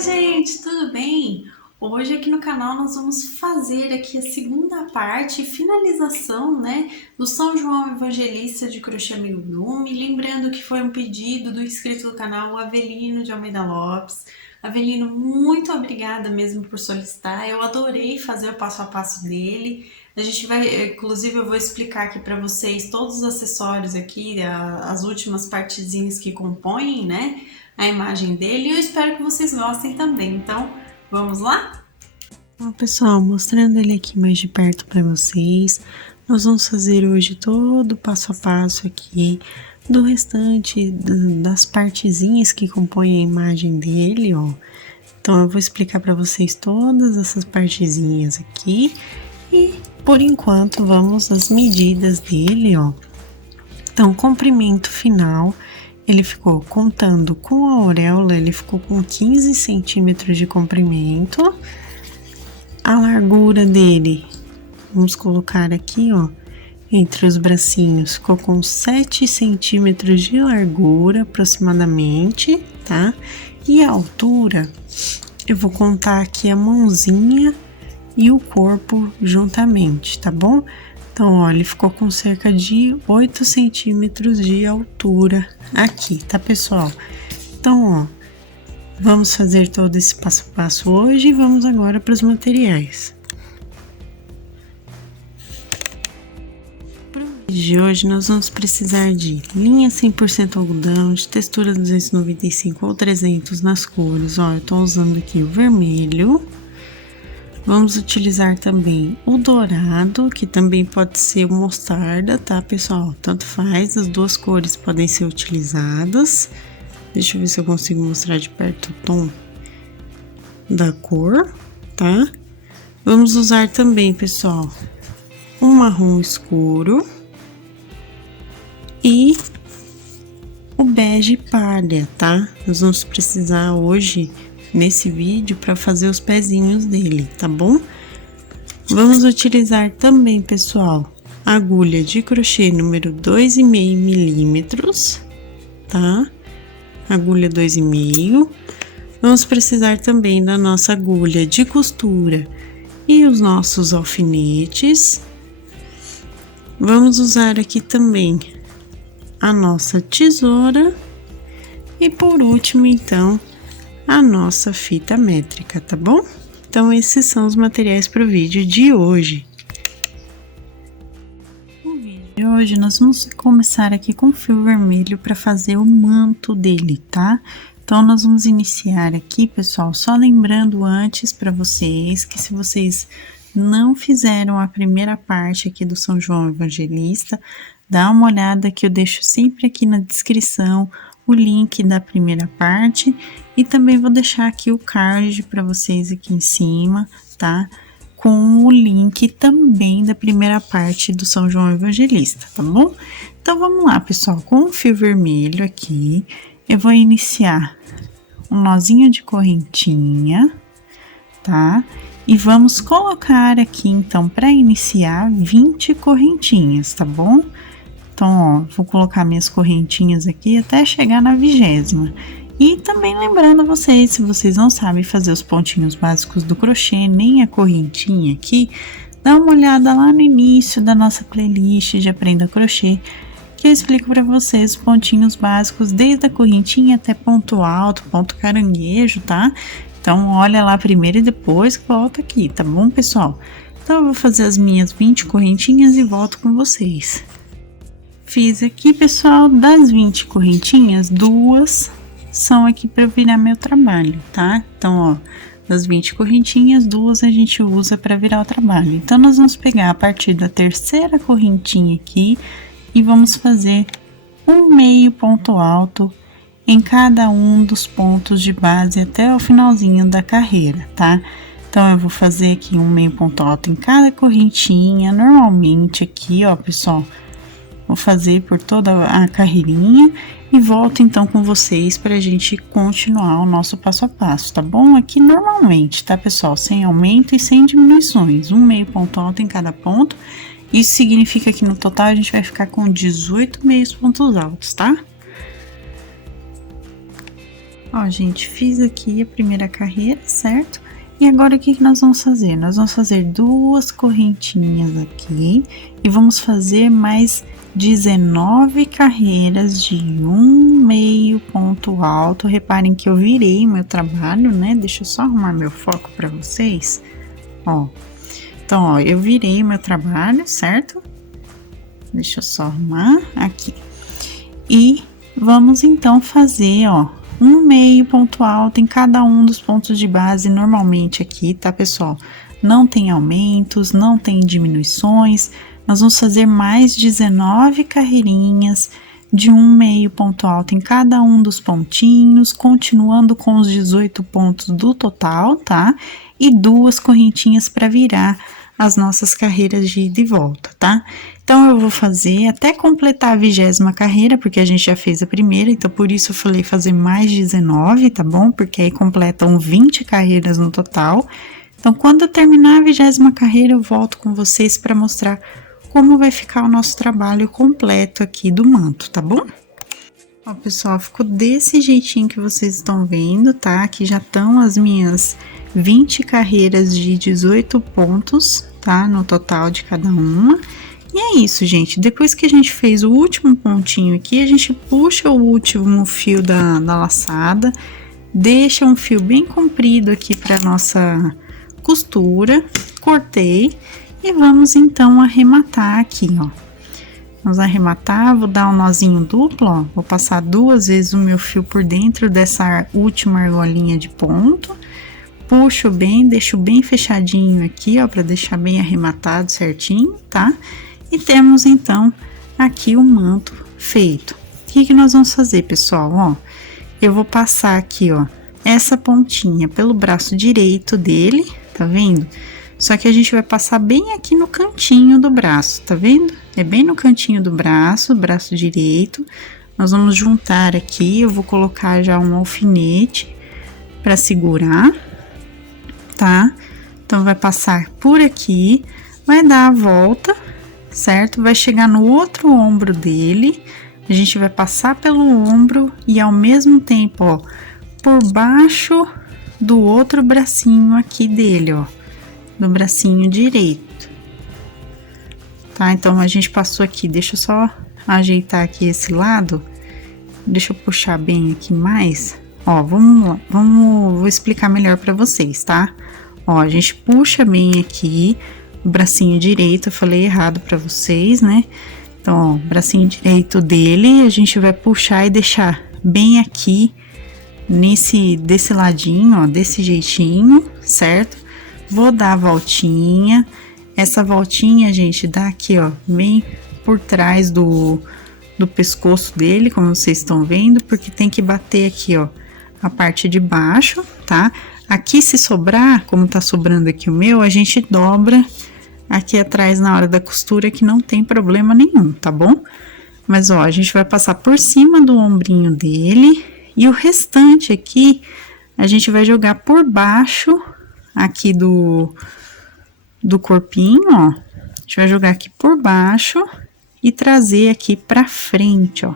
Oi, gente, tudo bem? Hoje aqui no canal nós vamos fazer aqui a segunda parte, finalização, né, do São João Evangelista de Crochê Amigurumi. Lembrando que foi um pedido do inscrito do canal, o Avelino de Almeida Lopes. Avelino, muito obrigada mesmo por solicitar, eu adorei fazer o passo a passo dele. A gente vai, inclusive eu vou explicar aqui para vocês todos os acessórios aqui, as últimas partezinhas que compõem, né, a imagem dele, e eu espero que vocês gostem também. Então, vamos lá? Bom, pessoal, mostrando ele aqui mais de perto para vocês, nós vamos fazer hoje todo o passo a passo aqui do restante das partezinhas que compõem a imagem dele, ó. Então, eu vou explicar para vocês todas essas partezinhas aqui e, por enquanto, vamos às medidas dele, ó. Então, o comprimento final, ele ficou, contando com a auréola, ele ficou com 15 centímetros de comprimento. A largura dele, vamos colocar aqui, ó, entre os bracinhos, ficou com 7 centímetros de largura, aproximadamente, tá? E a altura, eu vou contar aqui a mãozinha e o corpo juntamente, tá bom? Então, ó, ele ficou com cerca de 8 centímetros de altura aqui, tá, pessoal? Então, ó, vamos fazer todo esse passo a passo hoje e vamos agora para os materiais. Para o vídeo de hoje, nós vamos precisar de linha 100% algodão, de textura 295 ou 300 nas cores. Ó, eu tô usando aqui o vermelho. Vamos utilizar também o dourado, que também pode ser o mostarda, tá, pessoal? Tanto faz, as duas cores podem ser utilizadas. Deixa eu ver se eu consigo mostrar de perto o tom da cor, tá? Vamos usar também, pessoal, um marrom escuro e o bege palha, tá? Nós vamos precisar hoje, nesse vídeo, para fazer os pezinhos dele, tá bom? Vamos utilizar também, pessoal, a agulha de crochê número 2,5 milímetros, tá? Agulha 2,5. Vamos precisar também da nossa agulha de costura e os nossos alfinetes. Vamos usar aqui também a nossa tesoura e por último, então, a nossa fita métrica, tá bom? Então, esses são os materiais para o vídeo de hoje. E hoje nós vamos começar aqui com fio vermelho para fazer o manto dele, tá? Então, nós vamos iniciar aqui, pessoal, só lembrando antes para vocês que se vocês não fizeram a primeira parte aqui do São João Evangelista, dá uma olhada que eu deixo sempre aqui na descrição o link da primeira parte e também vou deixar aqui o card para vocês aqui em cima, tá? Com o link também da primeira parte do São João Evangelista, tá bom? Então, vamos lá, pessoal, com o fio vermelho aqui, eu vou iniciar um nozinho de correntinha, tá? E vamos colocar aqui, então, para iniciar, 20 correntinhas, tá bom? Então, ó, vou colocar minhas correntinhas aqui até chegar na 20ª. E também lembrando vocês, se vocês não sabem fazer os pontinhos básicos do crochê, nem a correntinha aqui, dá uma olhada lá no início da nossa playlist de Aprenda Crochê, que eu explico para vocês os pontinhos básicos, desde a correntinha até ponto alto, ponto caranguejo, tá? Então, olha lá primeiro e depois volta aqui, tá bom, pessoal? Então, eu vou fazer as minhas 20 correntinhas e volto com vocês. Fiz aqui, pessoal, das 20 correntinhas, 2 são aqui para virar meu trabalho, tá? Então, ó, das 20 correntinhas, 2 a gente usa para virar o trabalho. Então, nós vamos pegar a partir da terceira correntinha aqui e vamos fazer um meio ponto alto em cada um dos pontos de base até o finalzinho da carreira, tá? Então, eu vou fazer aqui um meio ponto alto em cada correntinha, normalmente aqui, ó, pessoal, vou fazer por toda a carreirinha e volto então com vocês para a gente continuar o nosso passo a passo, tá bom? Aqui normalmente, tá, pessoal? Sem aumento e sem diminuições, um meio ponto alto em cada ponto. Isso significa que no total a gente vai ficar com 18 meios pontos altos, tá? Ó, gente, fiz aqui a primeira carreira, certo? E agora o que nós vamos fazer? Nós vamos fazer 2 correntinhas aqui e vamos fazer mais 19 carreiras de 1 meio ponto alto. Reparem que eu virei meu trabalho, né? Deixa eu só arrumar meu foco para vocês. Ó, então, ó, eu virei meu trabalho, certo? Deixa eu só arrumar aqui. E vamos então fazer, ó, 1 meio ponto alto em cada um dos pontos de base normalmente aqui, tá, pessoal? Não tem aumentos, não tem diminuições. Nós vamos fazer mais 19 carreirinhas de 1 meio ponto alto em cada um dos pontinhos, continuando com os 18 pontos do total, tá? E 2 correntinhas para virar as nossas carreiras de ida e volta, tá? Então, eu vou fazer até completar a 20ª carreira, porque a gente já fez a primeira, então por isso eu falei fazer mais 19, tá bom? Porque aí completam 20 carreiras no total. Então, quando eu terminar a 20ª carreira, eu volto com vocês para mostrar como vai ficar o nosso trabalho completo aqui do manto, tá bom? Ó, pessoal, ficou desse jeitinho que vocês estão vendo, tá? Aqui já estão as minhas 20 carreiras de 18 pontos, tá? No total de cada uma. E é isso, gente. Depois que a gente fez o último pontinho aqui, a gente puxa o último fio da laçada, deixa um fio bem comprido aqui para nossa costura, cortei e vamos então arrematar aqui, ó. Vamos arrematar, vou dar um nozinho duplo, ó. Vou passar 2 vezes o meu fio por dentro dessa última argolinha de ponto. Puxo bem, deixo bem fechadinho aqui, ó, para deixar bem arrematado certinho, tá? E temos então aqui o manto feito. O que nós vamos fazer, pessoal? Ó, eu vou passar aqui, ó, essa pontinha pelo braço direito dele, tá vendo? Só que a gente vai passar bem aqui no cantinho do braço, tá vendo? É bem no cantinho do braço direito. Nós vamos juntar aqui, eu vou colocar já um alfinete para segurar, tá? Então, vai passar por aqui, vai dar a volta, certo? Vai chegar no outro ombro dele, a gente vai passar pelo ombro e ao mesmo tempo, ó, por baixo do outro bracinho aqui dele, ó, do bracinho direito, tá? Então, a gente passou aqui, deixa eu só ajeitar aqui esse lado, deixa eu puxar bem aqui mais, ó, vamos lá, vou explicar melhor pra vocês, tá? Ó, a gente puxa bem aqui o bracinho direito, eu falei errado pra vocês, né? Então, ó, bracinho direito dele, a gente vai puxar e deixar bem aqui, desse ladinho, ó, desse jeitinho, certo? Vou dar a voltinha, essa voltinha, gente, dá aqui, ó, bem por trás do pescoço dele, como vocês estão vendo, porque tem que bater aqui, ó, a parte de baixo, tá? Aqui, se sobrar, como tá sobrando aqui o meu, a gente dobra aqui atrás na hora da costura, que não tem problema nenhum, tá bom? Mas, ó, a gente vai passar por cima do ombrinho dele e o restante aqui, a gente vai jogar por baixo aqui do corpinho, ó. A gente vai jogar aqui por baixo e trazer aqui pra frente, ó.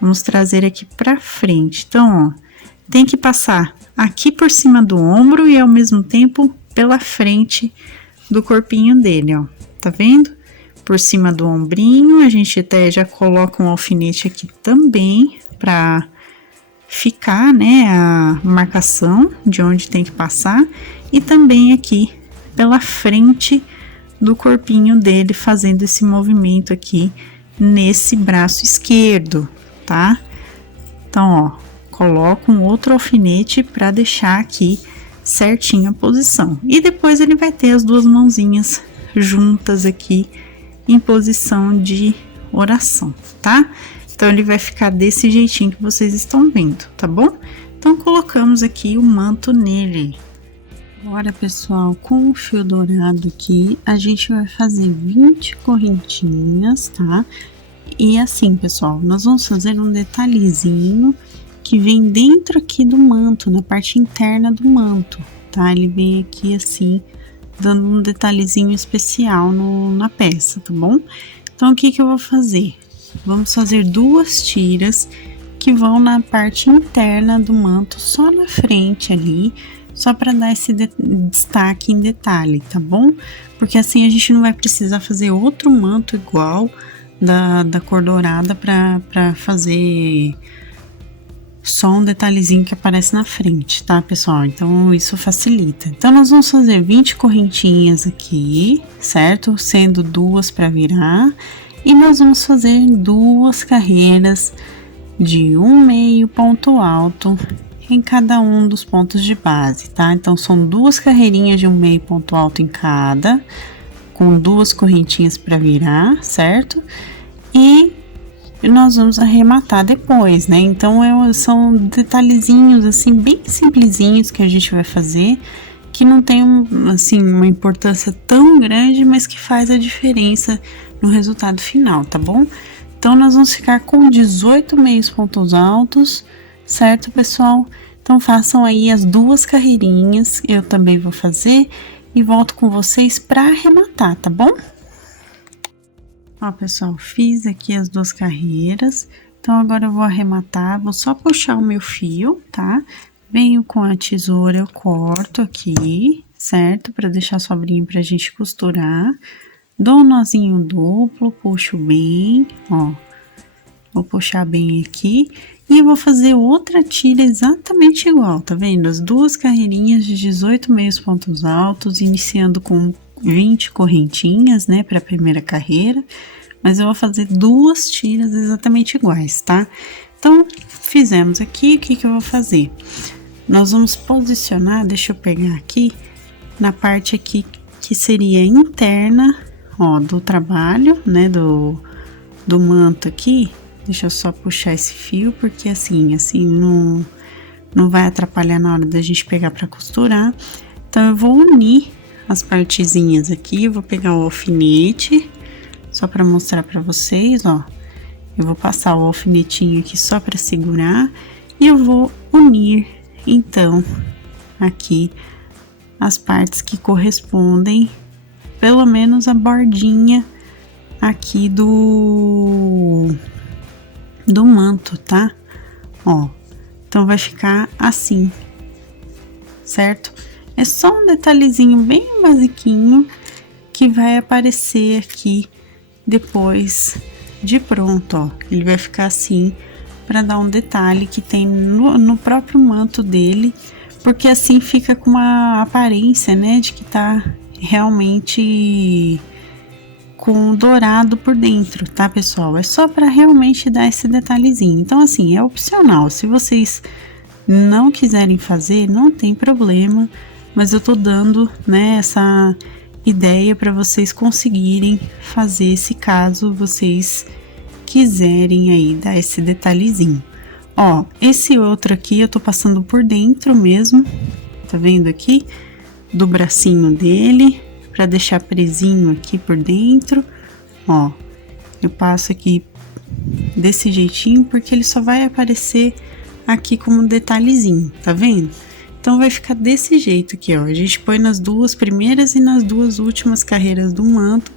Vamos trazer aqui pra frente. Então, ó, tem que passar aqui por cima do ombro e ao mesmo tempo pela frente do corpinho dele, ó. Tá vendo? Por cima do ombrinho, a gente até já coloca um alfinete aqui também pra ficar, né, a marcação de onde tem que passar. E também aqui pela frente do corpinho dele, fazendo esse movimento aqui nesse braço esquerdo, tá? Então, ó, coloco um outro alfinete para deixar aqui certinho a posição. E depois ele vai ter as 2 mãozinhas juntas aqui em posição de oração, tá? Então, ele vai ficar desse jeitinho que vocês estão vendo, tá bom? Então, colocamos aqui o manto nele. Agora, pessoal, com o fio dourado aqui, a gente vai fazer 20 correntinhas, tá? E assim, pessoal, nós vamos fazer um detalhezinho que vem dentro aqui do manto, na parte interna do manto, tá? Ele vem aqui assim, dando um detalhezinho especial na peça, tá bom? Então, o que eu vou fazer? Vamos fazer 2 tiras que vão na parte interna do manto, só na frente ali, só para dar esse destaque em detalhe, tá bom? Porque assim a gente não vai precisar fazer outro manto igual da cor dourada para fazer só um detalhezinho que aparece na frente, tá, pessoal? Então, isso facilita. Então, nós vamos fazer 20 correntinhas aqui, certo? Sendo 2 para virar. E nós vamos fazer 2 carreiras de 1/2 ponto alto em cada um dos pontos de base, tá? Então, são 2 carreirinhas de 1/2 ponto alto em cada, com 2 correntinhas para virar, certo? E nós vamos arrematar depois, né? Então, são detalhezinhos, assim, bem simplesinhos que a gente vai fazer, que não tem, assim, uma importância tão grande, mas que faz a diferença no resultado final, tá bom? Então, nós vamos ficar com 18 meios pontos altos, certo, pessoal? Então, façam aí as 2 carreirinhas, eu também vou fazer, e volto com vocês para arrematar, tá bom? Ó, pessoal, fiz aqui as 2 carreiras, então agora eu vou arrematar, vou só puxar o meu fio, tá? Venho com a tesoura, eu corto aqui, certo? Para deixar sobrinho pra gente costurar. Dou um nozinho duplo, puxo bem, ó. Vou puxar bem aqui e eu vou fazer outra tira exatamente igual, tá vendo? As 2 carreirinhas de 18 meios pontos altos, iniciando com 20 correntinhas, né, para a primeira carreira, mas eu vou fazer 2 tiras exatamente iguais, tá? Então, fizemos aqui, o que que eu vou fazer? Nós vamos posicionar, deixa eu pegar aqui, na parte aqui que seria interna, ó, do trabalho, né, do manto aqui. Deixa eu só puxar esse fio, porque assim não vai atrapalhar na hora da gente pegar para costurar. Então, eu vou unir as partezinhas aqui, eu vou pegar o alfinete, só para mostrar para vocês, ó. Eu vou passar o alfinetinho aqui só para segurar e eu vou unir, então, aqui as partes que correspondem, pelo menos a bordinha aqui do manto, tá? Ó, então vai ficar assim, certo? É só um detalhezinho bem basiquinho que vai aparecer aqui depois de pronto, ó. Ele vai ficar assim para dar um detalhe que tem no próprio manto dele, porque assim fica com uma aparência, né, de que tá realmente com dourado por dentro, tá, pessoal? É só para realmente dar esse detalhezinho. Então, assim, é opcional. Se vocês não quiserem fazer, não tem problema, mas eu tô dando, né, essa ideia para vocês conseguirem fazer, se caso vocês quiserem aí dar esse detalhezinho. Ó, esse outro aqui eu tô passando por dentro mesmo, tá vendo aqui? Do bracinho dele, para deixar presinho aqui por dentro, ó. Eu passo aqui desse jeitinho, porque ele só vai aparecer aqui como detalhezinho, tá vendo? Então, vai ficar desse jeito aqui, ó. A gente põe nas 2 primeiras e nas 2 últimas carreiras do manto,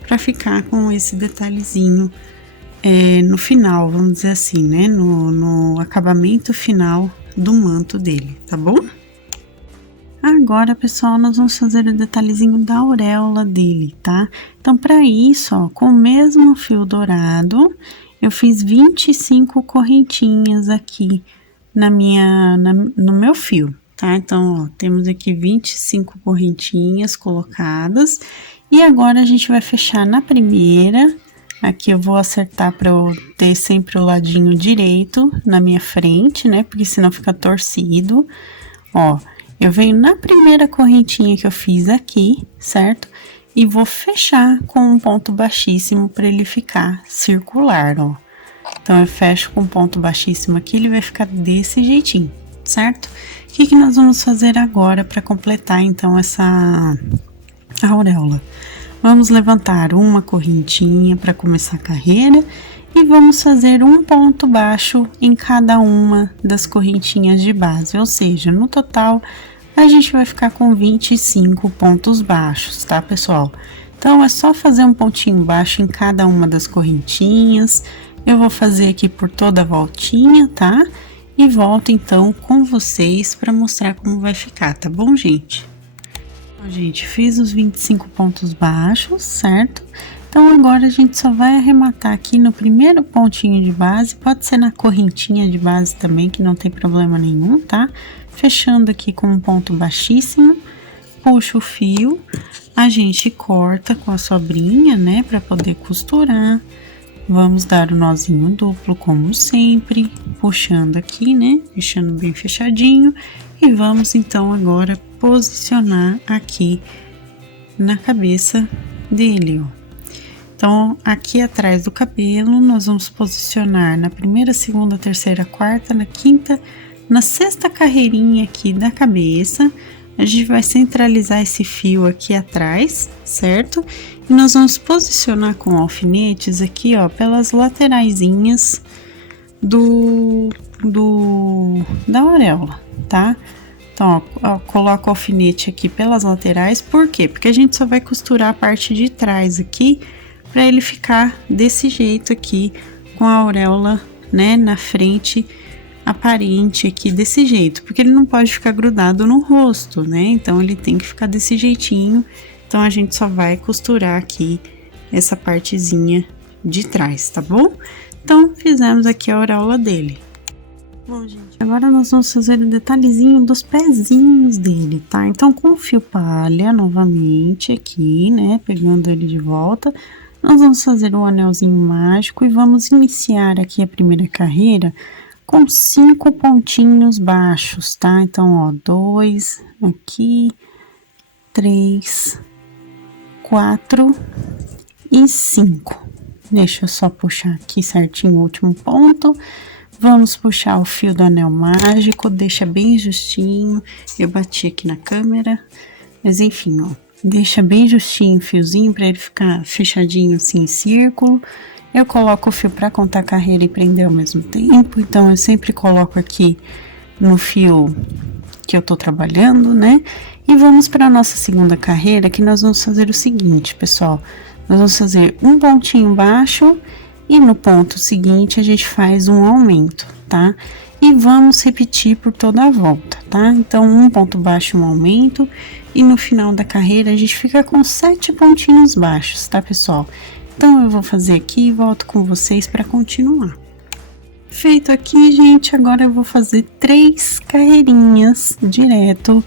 para ficar com esse detalhezinho no final, vamos dizer assim, né? No acabamento final do manto dele, tá bom? Agora, pessoal, nós vamos fazer o detalhezinho da auréola dele, tá? Então, para isso, ó, com o mesmo fio dourado, eu fiz 25 correntinhas aqui no meu fio, tá? Então, ó, temos aqui 25 correntinhas colocadas. E agora, a gente vai fechar na primeira. Aqui eu vou acertar para eu ter sempre o ladinho direito na minha frente, né? Porque senão fica torcido. Ó, eu venho na primeira correntinha que eu fiz aqui, certo? E vou fechar com um ponto baixíssimo para ele ficar circular, ó. Então, eu fecho com ponto baixíssimo aqui, ele vai ficar desse jeitinho, certo? O que nós vamos fazer agora para completar, então, essa auréola? Vamos levantar uma correntinha para começar a carreira e vamos fazer um ponto baixo em cada uma das correntinhas de base, ou seja, no total a gente vai ficar com 25 pontos baixos, tá, pessoal? Então, é só fazer um pontinho baixo em cada uma das correntinhas. Eu vou fazer aqui por toda a voltinha, tá? E volto então com vocês para mostrar como vai ficar, tá bom, gente? Então, gente, fiz os 25 pontos baixos, certo? Então, agora a gente só vai arrematar aqui no primeiro pontinho de base, pode ser na correntinha de base também, que não tem problema nenhum, tá? Fechando aqui com um ponto baixíssimo, puxa o fio, a gente corta com a sobrinha, né, para poder costurar. Vamos dar o nozinho duplo, como sempre, puxando aqui, né, deixando bem fechadinho. E vamos, então, agora posicionar aqui na cabeça dele, ó. Então, aqui atrás do cabelo, nós vamos posicionar na primeira, segunda, terceira, quarta, na quinta, na sexta carreirinha aqui da cabeça. A gente vai centralizar esse fio aqui atrás, certo? E nós vamos posicionar com alfinetes aqui, ó, pelas lateraisinhas da auréola, tá? Então, ó, coloco o alfinete aqui pelas laterais, por quê? Porque a gente só vai costurar a parte de trás aqui, para ele ficar desse jeito aqui, com a auréola, né, na frente, aparente aqui desse jeito, porque ele não pode ficar grudado no rosto, né? Então, ele tem que ficar desse jeitinho. Então, a gente só vai costurar aqui essa partezinha de trás, tá bom? Então, fizemos aqui a auréola dele. Bom, gente, agora nós vamos fazer o detalhezinho dos pezinhos dele, tá? Então, com o fio palha, novamente aqui, né? Pegando ele de volta, nós vamos fazer o anelzinho mágico e vamos iniciar aqui a primeira carreira com 5 pontinhos baixos, tá? Então, ó, 2 aqui, 3, 4 e 5. Deixa eu só puxar aqui certinho o último ponto. Vamos puxar o fio do anel mágico, deixa bem justinho. Eu bati aqui na câmera, mas enfim, ó, deixa bem justinho o fiozinho para ele ficar fechadinho assim em círculo. Eu coloco o fio para contar a carreira e prender ao mesmo tempo, então eu sempre coloco aqui no fio que eu tô trabalhando, né? E vamos para a nossa segunda carreira, que nós vamos fazer o seguinte, pessoal. Nós vamos fazer um pontinho baixo e no ponto seguinte a gente faz um aumento, tá? E vamos repetir por toda a volta, tá? Então, um ponto baixo, um aumento, e no final da carreira a gente fica com 7 pontinhos baixos, tá, pessoal? Então, eu vou fazer aqui e volto com vocês para continuar. Feito aqui, gente, agora eu vou fazer 3 carreirinhas direto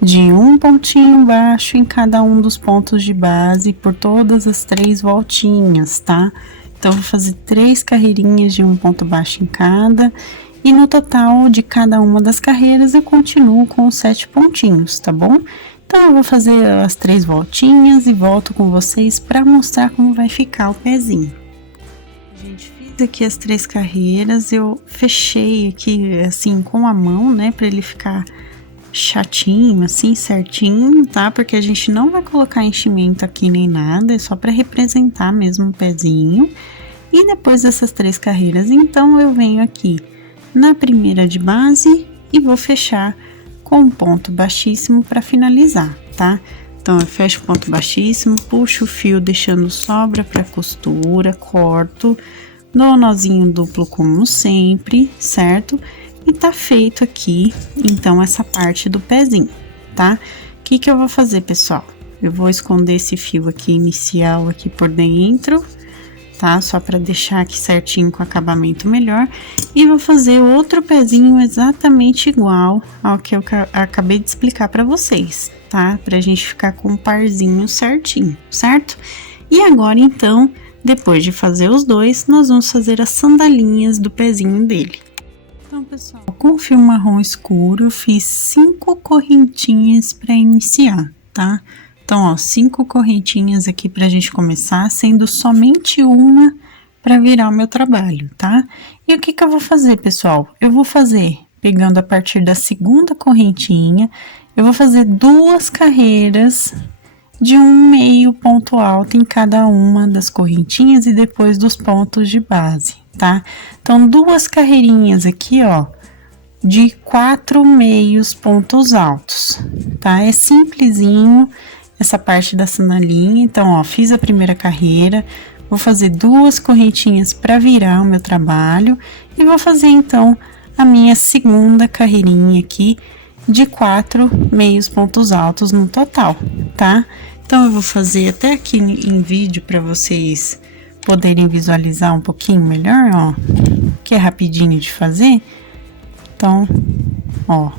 de um pontinho baixo em cada um dos pontos de base por todas as 3 voltinhas, tá? Então, eu vou fazer 3 carreirinhas de um ponto baixo em cada, e no total de cada uma das carreiras eu continuo com os 7 pontinhos, tá bom? Então, eu vou fazer as 3 voltinhas e volto com vocês para mostrar como vai ficar o pezinho. Gente, fiz aqui as 3 carreiras, eu fechei aqui assim com a mão, né, para ele ficar chatinho, assim, certinho, tá? Porque a gente não vai colocar enchimento aqui nem nada, é só para representar mesmo o pezinho. E depois dessas 3 carreiras, então, eu venho aqui na primeira de base e vou fechar com um ponto baixíssimo para finalizar, tá? Então, eu fecho o ponto baixíssimo, puxo o fio deixando sobra para costura, corto, dou um nozinho duplo como sempre, certo? E tá feito aqui, então, essa parte do pezinho, tá? O que que eu vou fazer, pessoal? Eu vou esconder esse fio aqui inicial aqui por dentro, tá? Só para deixar aqui certinho com acabamento melhor. E vou fazer outro pezinho exatamente igual ao que eu acabei de explicar para vocês, tá? Pra gente ficar com um parzinho certinho, certo? E agora, então, depois de fazer os dois, nós vamos fazer as sandalinhas do pezinho dele. Então, pessoal, com o fio marrom escuro, eu fiz 5 correntinhas para iniciar, tá? Então, ó, 5 correntinhas aqui pra gente começar, sendo somente uma para virar o meu trabalho, tá? E o que que eu vou fazer, pessoal? Eu vou fazer, pegando a partir da segunda correntinha, eu vou fazer 2 carreiras de um meio ponto alto em cada uma das correntinhas e depois dos pontos de base, tá? Então, 2 carreirinhas aqui, ó, de 4 meios pontos altos, tá? É simplesinho essa parte da sandalinha. Então, ó, fiz a primeira carreira, Vou fazer 2 correntinhas para virar o meu trabalho e vou fazer então a minha segunda carreirinha aqui de 4 meios pontos altos no total, tá? Então eu vou fazer até aqui em vídeo para vocês poderem visualizar um pouquinho melhor, ó, que é rapidinho de fazer. Então, ó,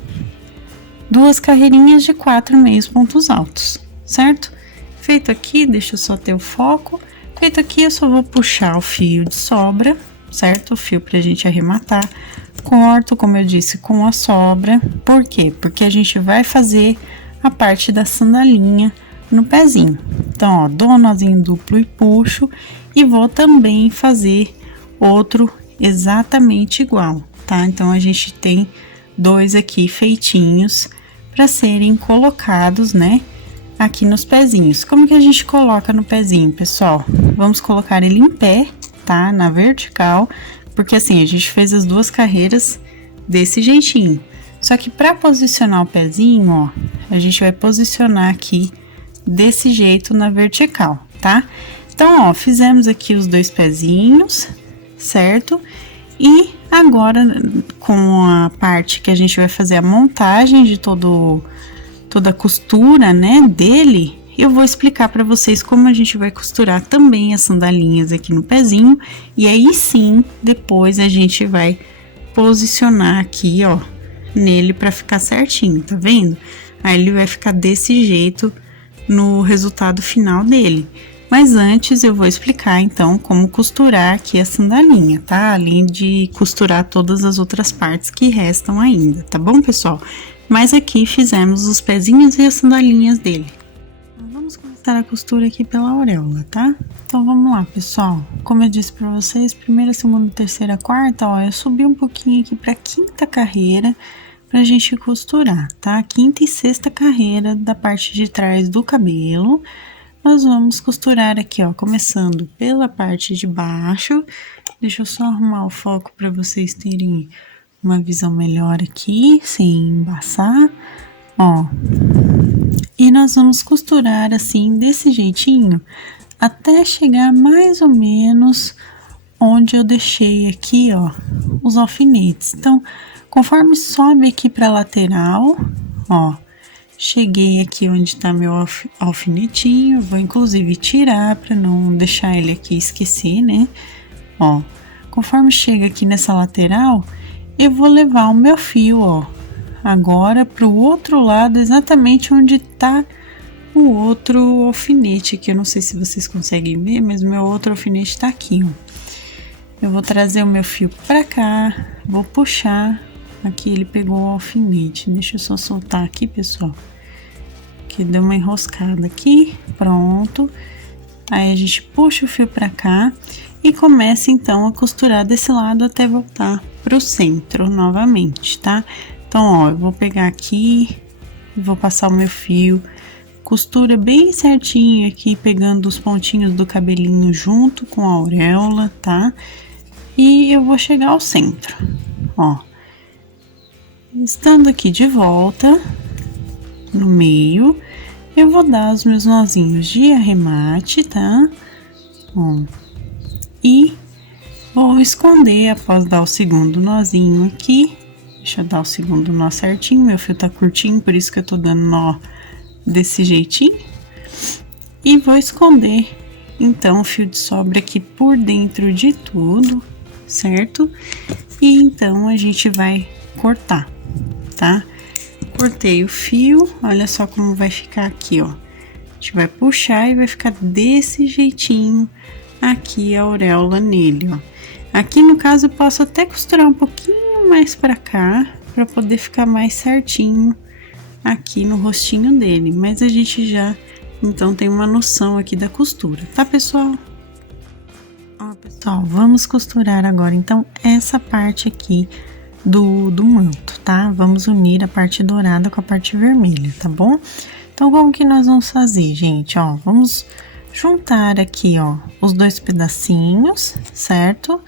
2 carreirinhas de 4 meios pontos altos, certo? Feito aqui, deixa eu só ter o foco. Feito aqui, eu só vou puxar o fio de sobra, certo? O fio pra gente arrematar. Corto, como eu disse, com a sobra. Por quê? Porque a gente vai fazer a parte da sandalinha no pezinho. Então, ó, dou um nozinho duplo e puxo. E vou também fazer outro exatamente igual, tá? Então, a gente tem 2 aqui feitinhos para serem colocados, né? Aqui nos pezinhos. Como que a gente coloca no pezinho, pessoal? Vamos colocar ele em pé, tá? Na vertical, porque assim, a gente fez as 2 carreiras desse jeitinho. Só que para posicionar o pezinho, ó, a gente vai posicionar aqui desse jeito na vertical, tá? Então, ó, fizemos aqui os 2 pezinhos, certo? E agora, com a parte que a gente vai fazer a montagem de toda a costura, né, dele, eu vou explicar para vocês como a gente vai costurar também as sandalinhas aqui no pezinho. E aí sim, depois a gente vai posicionar aqui, ó, nele para ficar certinho, tá vendo? Aí ele vai ficar desse jeito no resultado final dele. Mas antes eu vou explicar então como costurar aqui a sandalinha, tá? Além de costurar todas as outras partes que restam ainda, tá bom, pessoal? Mas aqui fizemos os pezinhos e as sandalinhas dele. Vamos começar a costura aqui pela auréola, tá? Então vamos lá, pessoal. Como eu disse pra vocês, primeira, segunda, terceira, quarta, ó, eu subi um pouquinho aqui pra 5ª carreira pra gente costurar, tá? 5ª e 6ª carreira da parte de trás do cabelo. Nós vamos costurar aqui, ó, começando pela parte de baixo. Deixa eu só arrumar o foco para vocês terem uma visão melhor aqui, sem embaçar, ó. E nós vamos costurar assim, desse jeitinho, até chegar mais ou menos onde eu deixei aqui, ó, os alfinetes. Então, conforme sobe aqui para lateral, ó, cheguei aqui onde tá meu alfinetinho, vou inclusive tirar para não deixar ele aqui esquecer, né? Ó, conforme chega aqui nessa lateral, eu vou levar o meu fio, ó, agora pro outro lado, exatamente onde tá o outro alfinete, que eu não sei se vocês conseguem ver, mas o meu outro alfinete tá aqui, ó. Eu vou trazer o meu fio pra cá, vou puxar. Aqui ele pegou o alfinete, deixa eu só soltar aqui, pessoal, que deu uma enroscada aqui, pronto. Aí a gente puxa o fio pra cá e começa então a costurar desse lado até voltar pro centro novamente, tá? Então, ó, eu vou pegar aqui, vou passar o meu fio, costura bem certinho aqui, pegando os pontinhos do cabelinho junto com a auréola, tá? E eu vou chegar ao centro, ó. Estando aqui de volta, no meio, eu vou dar os meus nozinhos de arremate, tá? Ó, e vou esconder após dar o segundo nozinho aqui. Deixa eu dar o segundo nó certinho, meu fio tá curtinho, por isso que eu tô dando nó desse jeitinho. E vou esconder, então, o fio de sobra aqui por dentro de tudo, certo? E então, a gente vai cortar, tá? Cortei o fio, olha só como vai ficar aqui, ó. A gente vai puxar e vai ficar desse jeitinho aqui a auréola nele, ó. Aqui no caso eu posso até costurar um pouquinho mais pra cá, pra poder ficar mais certinho aqui no rostinho dele. Mas a gente já, então, tem uma noção aqui da costura, tá, pessoal? Ó, pessoal, vamos costurar agora, então, essa parte aqui do manto, tá? Vamos unir a parte dourada com a parte vermelha, tá bom? Então, como que nós vamos fazer, gente? Ó, vamos juntar aqui, ó, os 2 pedacinhos, certo?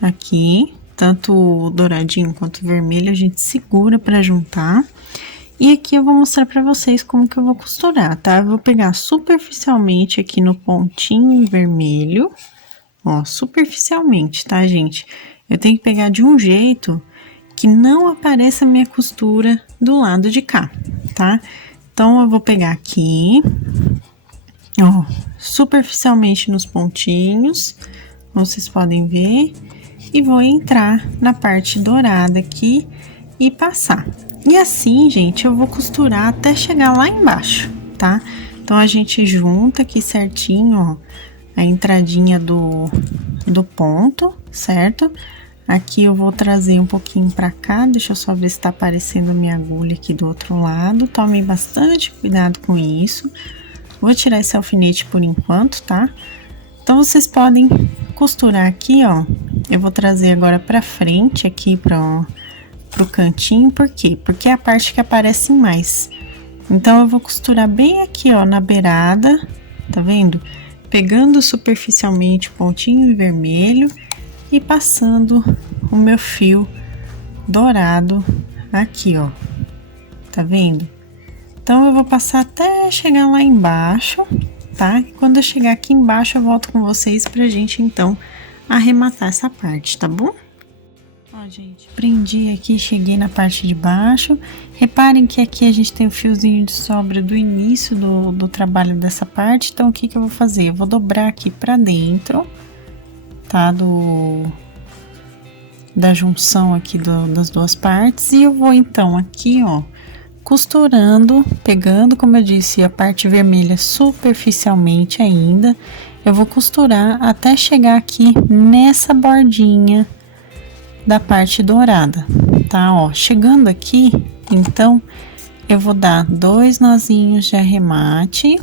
Aqui, tanto o douradinho quanto o vermelho, a gente segura pra juntar. E aqui eu vou mostrar pra vocês como que eu vou costurar, tá? Eu vou pegar superficialmente aqui no pontinho vermelho, ó, superficialmente, tá, gente? Eu tenho que pegar de um jeito que não apareça a minha costura do lado de cá, tá? Então, eu vou pegar aqui, ó, superficialmente nos pontinhos, como vocês podem ver, e vou entrar na parte dourada aqui e passar. E assim, gente, eu vou costurar até chegar lá embaixo, tá? Então, a gente junta aqui certinho, ó, a entradinha do ponto, certo? Aqui eu vou trazer um pouquinho pra cá, deixa eu só ver se tá aparecendo a minha agulha aqui do outro lado. Tomem bastante cuidado com isso. Vou tirar esse alfinete por enquanto, tá? Então, vocês podem costurar aqui, ó. Eu vou trazer agora pra frente aqui pro cantinho, por quê? Porque é a parte que aparece mais. Então, eu vou costurar bem aqui, ó, na beirada, tá vendo? Pegando superficialmente o pontinho vermelho e passando o meu fio dourado aqui, ó, tá vendo? Então, eu vou passar até chegar lá embaixo, tá? E quando eu chegar aqui embaixo, eu volto com vocês pra gente, então, arrematar essa parte, tá bom? Ó, gente, prendi aqui, cheguei na parte de baixo. Reparem que aqui a gente tem o fiozinho de sobra do início do trabalho dessa parte. Então, o que que eu vou fazer? Eu vou dobrar aqui pra dentro, tá? Da junção aqui das duas partes. E eu vou, então, aqui, ó, costurando, pegando, como eu disse, a parte vermelha superficialmente ainda. Eu vou costurar até chegar aqui nessa bordinha da parte dourada, tá? Ó, chegando aqui, então, eu vou dar 2 nozinhos de arremate,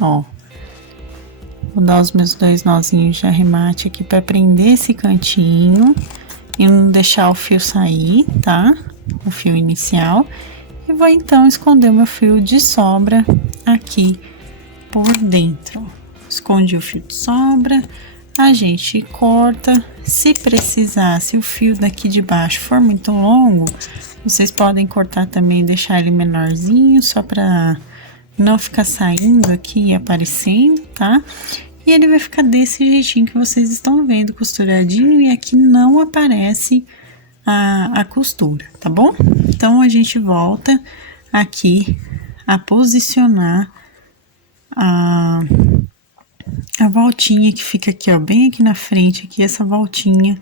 ó. Vou dar os meus 2 nozinhos de arremate aqui para prender esse cantinho e não deixar o fio sair, tá? O fio inicial. E vou, então, esconder o meu fio de sobra aqui por dentro. Escondi o fio de sobra. A gente corta, se precisar, se o fio daqui de baixo for muito longo, vocês podem cortar também e deixar ele menorzinho, só para não ficar saindo aqui e aparecendo, tá? E ele vai ficar desse jeitinho que vocês estão vendo, costuradinho, e aqui não aparece a costura, tá bom? Então, a gente volta aqui a posicionar a voltinha que fica aqui, ó, bem aqui na frente, aqui, essa voltinha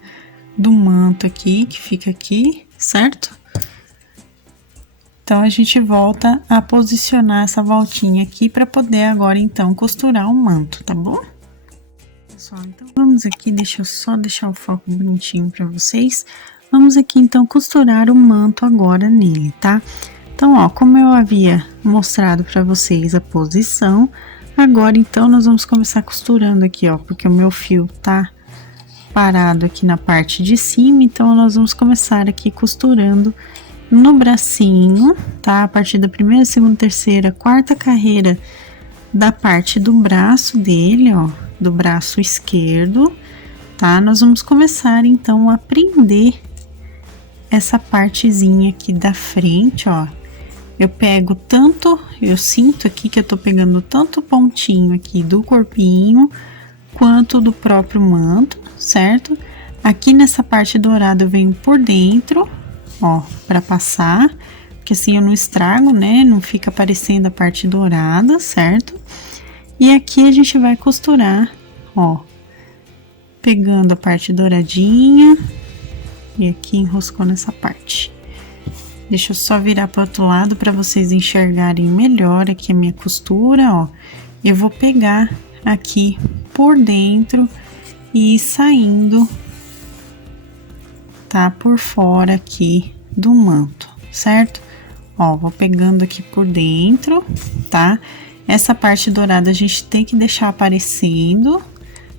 do manto aqui, que fica aqui, certo? Então, a gente volta a posicionar essa voltinha aqui para poder agora, então, costurar o manto, tá bom? Pessoal, então, vamos aqui, deixa eu só deixar o foco bonitinho para vocês. Vamos aqui, então, costurar o manto agora nele, tá? Então, ó, como eu havia mostrado para vocês a posição, agora, então, nós vamos começar costurando aqui, ó, porque o meu fio tá parado aqui na parte de cima, então, nós vamos começar aqui costurando no bracinho, tá? A partir da primeira, segunda, terceira, quarta carreira da parte do braço dele, ó, do braço esquerdo, tá? Nós vamos começar, então, a prender essa partezinha aqui da frente, ó. Eu pego tanto, eu sinto aqui que eu tô pegando tanto o pontinho aqui do corpinho, quanto do próprio manto, certo? Aqui nessa parte dourada eu venho por dentro, ó, pra passar, porque assim eu não estrago, né? Não fica aparecendo a parte dourada, certo? E aqui a gente vai costurar, ó, pegando a parte douradinha e aqui enroscou nessa parte. Deixa eu só virar para o outro lado para vocês enxergarem melhor aqui a minha costura, ó. Eu vou pegar aqui por dentro e ir saindo, tá? Por fora aqui do manto, certo? Ó, vou pegando aqui por dentro, tá? Essa parte dourada a gente tem que deixar aparecendo,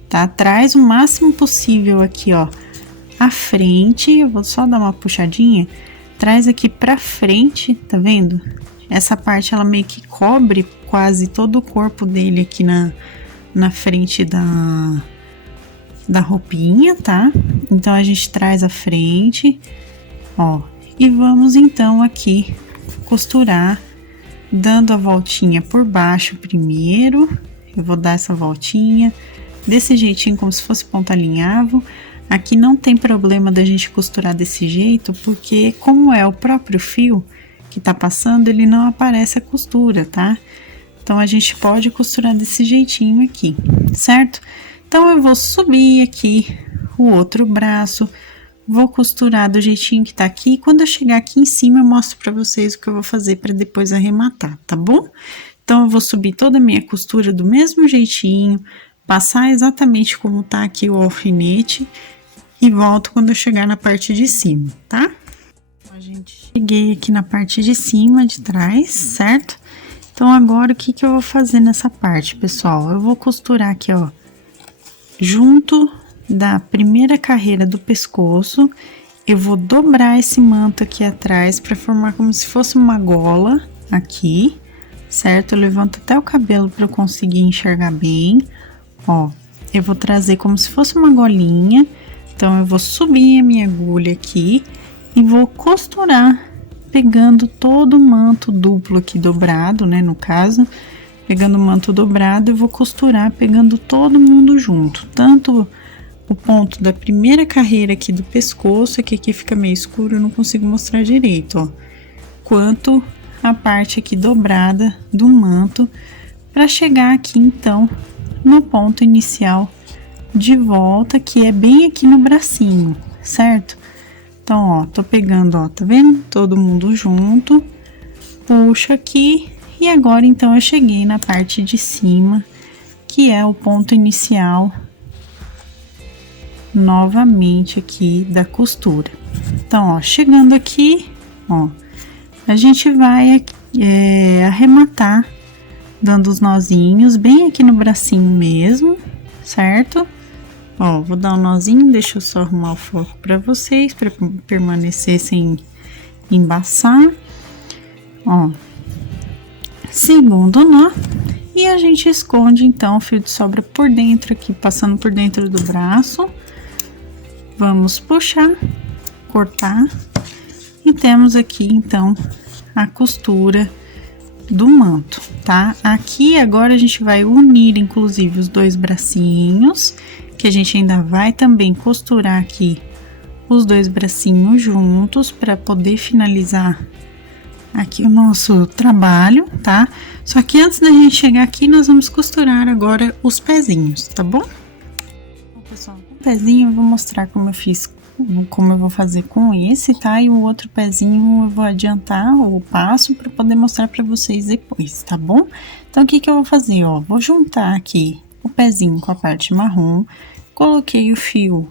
tá? Traz o máximo possível aqui, ó, à frente. Eu vou só dar uma puxadinha. Traz aqui pra frente, tá vendo? Essa parte, ela meio que cobre quase todo o corpo dele aqui na frente da roupinha, tá? Então, a gente traz a frente, ó. E vamos, então, aqui costurar, dando a voltinha por baixo primeiro. Eu vou dar essa voltinha, desse jeitinho, como se fosse ponto alinhavo. Aqui não tem problema da gente costurar desse jeito, porque como é o próprio fio que tá passando, ele não aparece a costura, tá? Então, a gente pode costurar desse jeitinho aqui, certo? Então, eu vou subir aqui o outro braço, vou costurar do jeitinho que tá aqui. E quando eu chegar aqui em cima, eu mostro pra vocês o que eu vou fazer pra depois arrematar, tá bom? Então, eu vou subir toda a minha costura do mesmo jeitinho, passar exatamente como tá aqui o alfinete e volto quando eu chegar na parte de cima, tá? A gente cheguei aqui na parte de cima, de trás, certo? Então, agora, o que que eu vou fazer nessa parte, pessoal? Eu vou costurar aqui, ó, junto da primeira carreira do pescoço, eu vou dobrar esse manto aqui atrás para formar como se fosse uma gola aqui, certo? Eu levanto até o cabelo para eu conseguir enxergar bem, ó. Eu vou trazer como se fosse uma golinha, então eu vou subir a minha agulha aqui e vou costurar, pegando todo o manto duplo aqui dobrado, né, no caso, pegando o manto dobrado, eu vou costurar pegando todo mundo junto, tanto o ponto da primeira carreira aqui do pescoço, que aqui fica meio escuro, eu não consigo mostrar direito, ó, quanto a parte aqui dobrada do manto, para chegar aqui, então, no ponto inicial de volta, que é bem aqui no bracinho, certo? Então, ó, tô pegando, ó, tá vendo? Todo mundo junto, puxo aqui, e agora, então, eu cheguei na parte de cima, que é o ponto inicial, novamente aqui, da costura. Então, ó, chegando aqui, ó, a gente vai arrematar, dando os nozinhos, bem aqui no bracinho mesmo, certo? Ó, vou dar um nozinho, deixa eu só arrumar o foco pra vocês, pra permanecer sem embaçar. Ó, segundo nó, e a gente esconde, então, o fio de sobra por dentro aqui, passando por dentro do braço. Vamos puxar, cortar, e temos aqui, então, a costura do manto, tá? Aqui, agora, a gente vai unir, inclusive, os dois bracinhos, que a gente ainda vai também costurar aqui os dois bracinhos juntos para poder finalizar aqui o nosso trabalho, tá? Só que antes da gente chegar aqui, nós vamos costurar agora os pezinhos, tá bom? Bom, pessoal, o pezinho eu vou mostrar como eu fiz, como eu vou fazer com esse, tá? E o outro pezinho eu vou adiantar o passo para poder mostrar para vocês depois, tá bom? Então, o que que eu vou fazer, ó? Vou juntar aqui o pezinho com a parte marrom, coloquei o fio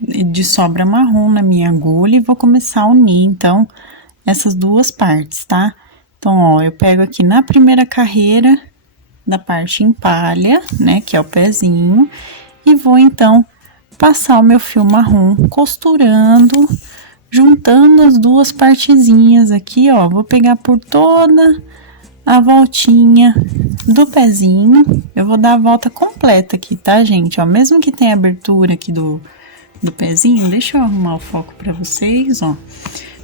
de sobra marrom na minha agulha e vou começar a unir, então, essas duas partes, tá? Então, ó, eu pego aqui na primeira carreira da parte em palha, né, que é o pezinho, e vou, então, passar o meu fio marrom costurando, juntando as duas partezinhas aqui, ó, vou pegar por toda a voltinha do pezinho, eu vou dar a volta completa aqui, tá, gente? Ó, mesmo que tenha abertura aqui do pezinho, deixa eu arrumar o foco pra vocês, ó.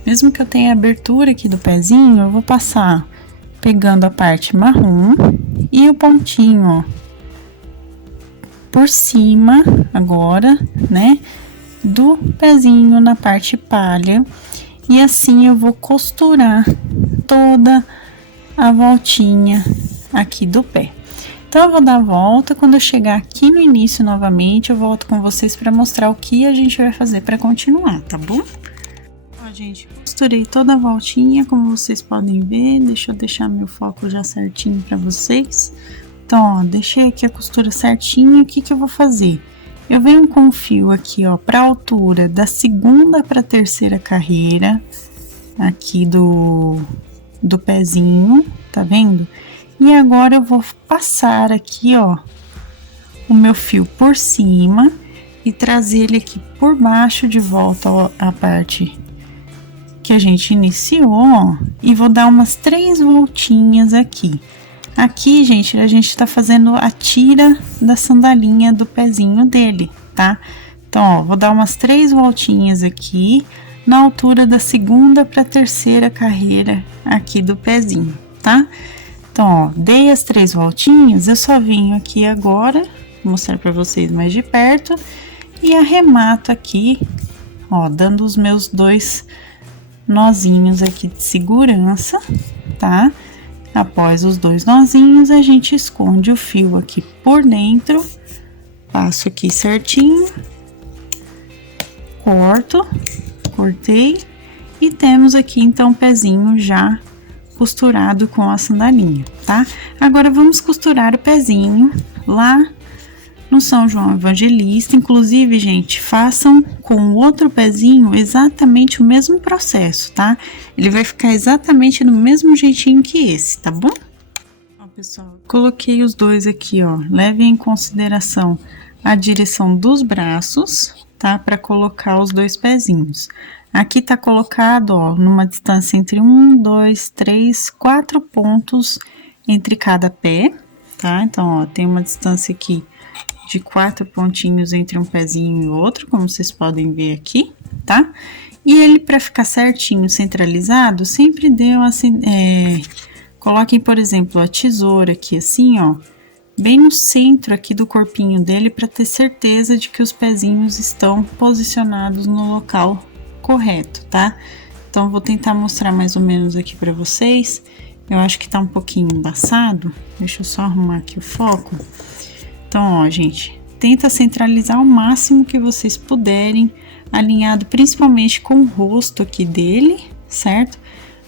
Mesmo que eu tenha abertura aqui do pezinho, eu vou passar pegando a parte marrom e o pontinho, ó, por cima agora, né, do pezinho na parte palha. E assim eu vou costurar toda a voltinha aqui do pé. Então, eu vou dar a volta, quando eu chegar aqui no início novamente, eu volto com vocês para mostrar o que a gente vai fazer para continuar, tá bom? Ó, gente, costurei toda a voltinha, como vocês podem ver, deixa eu deixar meu foco já certinho para vocês. Então, ó, deixei aqui a costura certinha, o que que eu vou fazer? Eu venho com o fio aqui, ó, para a altura da segunda para terceira carreira, aqui do pezinho, tá vendo? E agora eu vou passar aqui, ó, o meu fio por cima e trazer ele aqui por baixo de volta, ó, a parte que a gente iniciou, ó, e vou dar umas 3 voltinhas aqui. Aqui, gente, a gente tá fazendo a tira da sandalinha do pezinho dele, tá? Então, ó, vou dar umas 3 voltinhas aqui, na altura da segunda para terceira carreira aqui do pezinho, tá? Então, ó, dei as 3 voltinhas, eu só venho aqui agora, Vou mostrar pra vocês mais de perto. E arremato aqui, ó, dando os meus 2 nozinhos aqui de segurança, tá? Após os 2 nozinhos, a gente esconde o fio aqui por dentro, passo aqui certinho, cortei e temos aqui então o pezinho já costurado com a sandalinha, tá? Agora vamos costurar o pezinho lá no São João Evangelista. Inclusive, gente, façam com o outro pezinho exatamente o mesmo processo, tá? Ele vai ficar exatamente do mesmo jeitinho que esse, tá bom? Ó, pessoal, coloquei os 2 aqui, ó. Levem em consideração a direção dos braços, tá? Para colocar os 2 pezinhos. Aqui tá colocado, ó, numa distância entre 1, 2, 3, 4 pontos entre cada pé, tá? Então, ó, tem uma distância aqui de 4 pontinhos entre um pezinho e outro, como vocês podem ver aqui, tá? E ele, para ficar certinho, centralizado, sempre dê assim, coloquem, por exemplo, a tesoura aqui, assim, ó, bem no centro aqui do corpinho dele, para ter certeza de que os pezinhos estão posicionados no local correto, tá? Então, vou tentar mostrar mais ou menos aqui para vocês. Eu acho que tá um pouquinho embaçado, deixa eu só arrumar aqui o foco. Então, ó, gente, tenta centralizar o máximo que vocês puderem, alinhado principalmente com o rosto aqui dele, certo?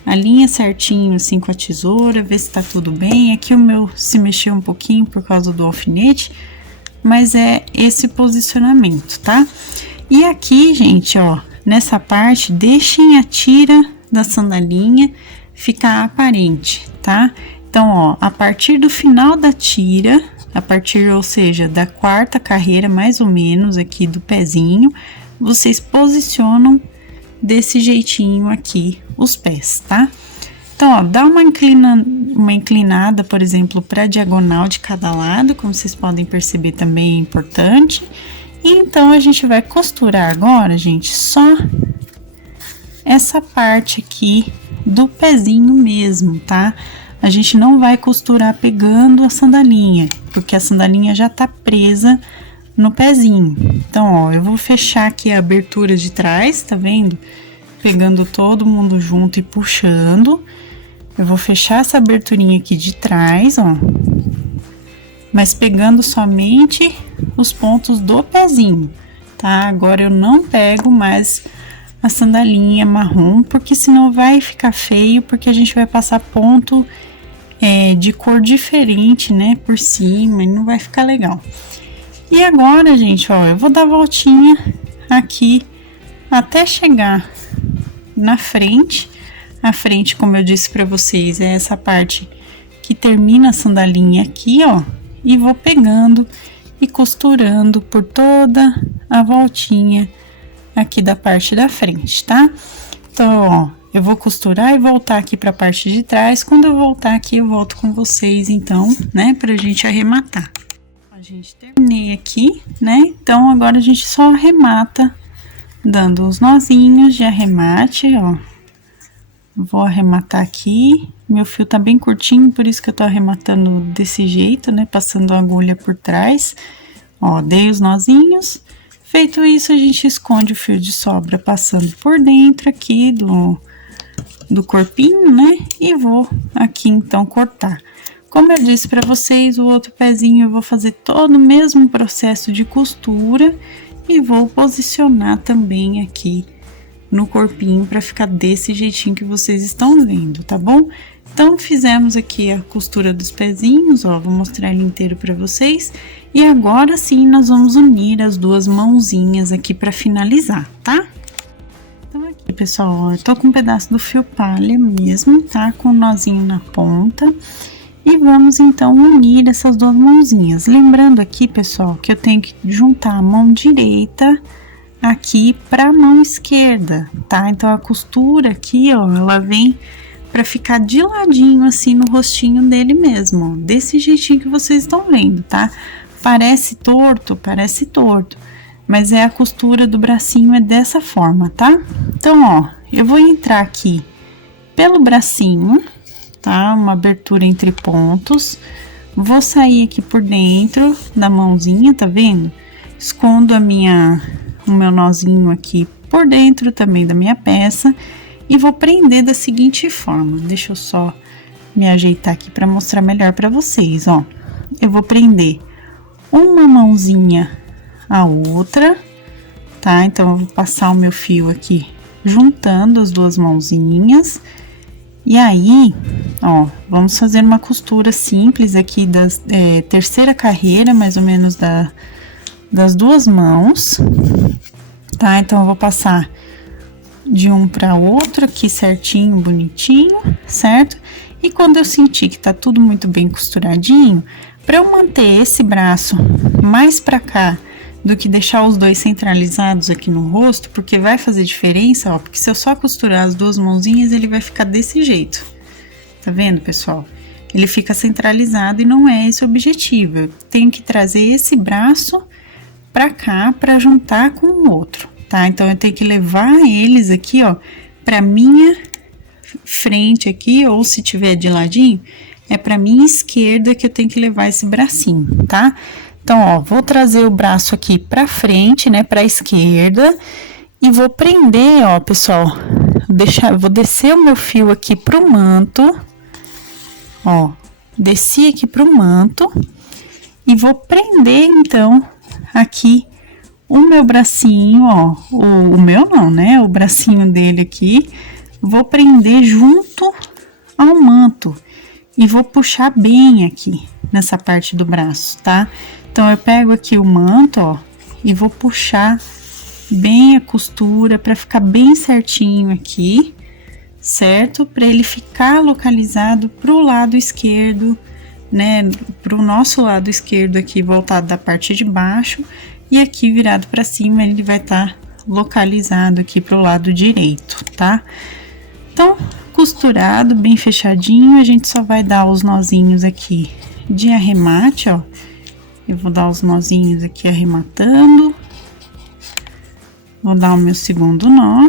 Alinha certinho assim com a tesoura, vê se tá tudo bem. Aqui o meu se mexeu um pouquinho por causa do alfinete, mas é esse posicionamento, tá? E aqui, gente, ó, nessa parte, deixem a tira da sandalinha ficar aparente, tá? Então, ó, a partir do final da tira, ou seja, da 4ª carreira, mais ou menos, aqui do pezinho, vocês posicionam desse jeitinho aqui os pés, tá? Então, ó, dá uma inclinada, por exemplo, para a diagonal de cada lado, como vocês podem perceber também é importante. E então, a gente vai costurar agora, gente, só essa parte aqui do pezinho mesmo, tá? A gente não vai costurar pegando a sandalinha, porque a sandalinha já tá presa no pezinho. Então, ó, eu vou fechar aqui a abertura de trás, tá vendo? Pegando todo mundo junto e puxando. Eu vou fechar essa aberturinha aqui de trás, ó. Mas pegando somente os pontos do pezinho, tá? Agora eu não pego mais a sandalinha marrom, porque senão vai ficar feio, porque a gente vai passar ponto de cor diferente, né, por cima, e não vai ficar legal. E agora, gente, ó, eu vou dar voltinha aqui até chegar na frente. A frente, como eu disse pra vocês, é essa parte que termina a sandalinha aqui, ó, e vou pegando e costurando por toda a voltinha aqui da parte da frente, tá? Então, ó, eu vou costurar e voltar aqui pra parte de trás. Quando eu voltar aqui, eu volto com vocês, então, né, pra gente arrematar. A gente terminei aqui, né? Então, agora a gente só arremata, dando os nozinhos de arremate, ó. Vou arrematar aqui. Meu fio tá bem curtinho, por isso que eu tô arrematando desse jeito, né? Passando a agulha por trás. Ó, dei os nozinhos. Feito isso, a gente esconde o fio de sobra passando por dentro aqui do corpinho, né? E vou aqui, então, cortar. Como eu disse pra vocês, o outro pezinho eu vou fazer todo o mesmo processo de costura e vou posicionar também aqui no corpinho para ficar desse jeitinho que vocês estão vendo, tá bom? Então, fizemos aqui a costura dos pezinhos, ó, vou mostrar ele inteiro para vocês. E agora sim, nós vamos unir as 2 mãozinhas aqui para finalizar, tá? Então, aqui, pessoal, ó, eu tô com um pedaço do fio palha mesmo, tá? Com um nozinho na ponta. E vamos, então, unir essas 2 mãozinhas. Lembrando aqui, pessoal, que eu tenho que juntar a mão direita aqui para a mão esquerda, tá? Então, a costura aqui, ó, ela vem para ficar de ladinho, assim, no rostinho dele mesmo, ó, desse jeitinho que vocês estão vendo, tá? Parece torto, mas é a costura do bracinho, é dessa forma, tá? Então, ó, eu vou entrar aqui pelo bracinho, tá? Uma abertura entre pontos, Vou sair aqui por dentro da mãozinha, tá vendo? Escondo o meu nozinho aqui por dentro também da minha peça e vou prender da seguinte forma. Deixa eu só me ajeitar aqui para mostrar melhor para vocês, ó. Eu vou prender uma mãozinha a outra, tá? Então, eu vou passar o meu fio aqui juntando as duas mãozinhas. E aí, ó, vamos fazer uma costura simples aqui terceira carreira, mais ou menos das duas mãos, tá? Então, eu vou passar de um para outro aqui certinho, bonitinho, certo? E quando eu sentir que tá tudo muito bem costuradinho, para eu manter esse braço mais para cá do que deixar os dois centralizados aqui no rosto, porque vai fazer diferença, ó, porque se eu só costurar as duas mãozinhas, ele vai ficar desse jeito. Tá vendo, pessoal? Ele fica centralizado e não é esse o objetivo. Eu tenho que trazer esse braço pra cá para juntar com o outro, tá? Então, eu tenho que levar eles aqui, ó, pra minha frente aqui, ou se tiver de ladinho, é pra minha esquerda que eu tenho que levar esse bracinho, tá? Então, ó, vou trazer o braço aqui pra frente, né, pra esquerda, e vou prender, ó, pessoal, vou descer o meu fio aqui pro manto, ó, desci aqui pro manto, e vou prender, então, aqui o meu bracinho, ó, o meu não, né, o bracinho dele aqui, vou prender junto ao manto, e vou puxar bem aqui, nessa parte do braço, tá? Então, eu pego aqui o manto, ó, e vou puxar bem a costura para ficar bem certinho aqui, certo? Para ele ficar localizado pro lado esquerdo, né? Pro nosso lado esquerdo aqui, voltado da parte de baixo, e aqui virado para cima, ele vai estar localizado aqui pro lado direito, tá? Então, costurado, bem fechadinho, a gente só vai dar os nozinhos aqui de arremate, ó. Eu vou dar os nozinhos aqui arrematando. Vou dar o meu segundo nó.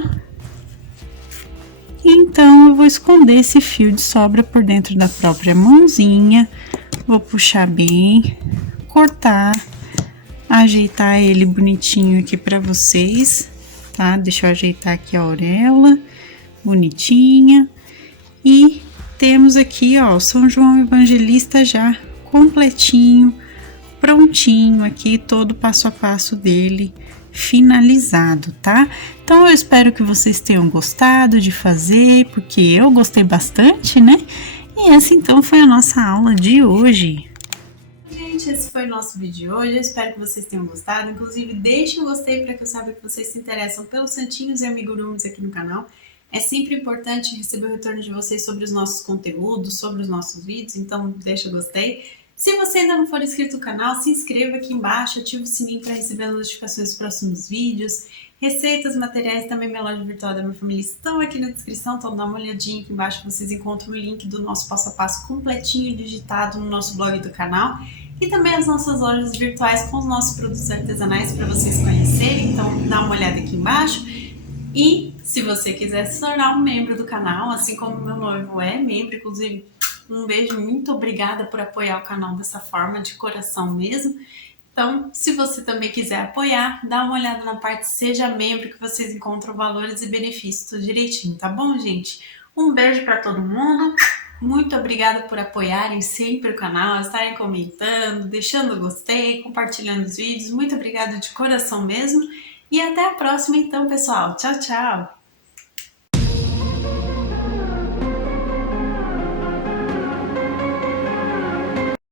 Então, eu vou esconder esse fio de sobra por dentro da própria mãozinha. Vou puxar bem, cortar, ajeitar ele bonitinho aqui pra vocês, tá? Deixa eu ajeitar aqui a auréola, bonitinha. E temos aqui, ó, São João Evangelista já completinho, prontinho aqui, todo passo a passo dele finalizado, tá? Então, eu espero que vocês tenham gostado de fazer, porque eu gostei bastante, né? E essa, então, foi a nossa aula de hoje. Gente, esse foi o nosso vídeo de hoje, eu espero que vocês tenham gostado. Inclusive, deixem o gostei para que eu saiba que vocês se interessam pelos santinhos e amigurumis aqui no canal. É sempre importante receber o retorno de vocês sobre os nossos conteúdos, sobre os nossos vídeos, então deixa o gostei. Se você ainda não for inscrito no canal, se inscreva aqui embaixo, ative o sininho para receber as notificações dos próximos vídeos. Receitas, materiais, também minha loja virtual da minha família estão aqui na descrição, então dá uma olhadinha aqui embaixo, vocês encontram o link do nosso passo a passo completinho digitado no nosso blog do canal. E também as nossas lojas virtuais com os nossos produtos artesanais para vocês conhecerem, então dá uma olhada aqui embaixo. E se você quiser se tornar um membro do canal, assim como meu noivo é membro, inclusive um beijo, muito obrigada por apoiar o canal dessa forma, de coração mesmo. Então, se você também quiser apoiar, dá uma olhada na parte Seja Membro, que vocês encontram valores e benefícios tudo direitinho, tá bom, gente? Um beijo para todo mundo, muito obrigada por apoiarem sempre o canal, estarem comentando, deixando o gostei, compartilhando os vídeos, muito obrigada de coração mesmo. E até a próxima então, pessoal. Tchau, tchau!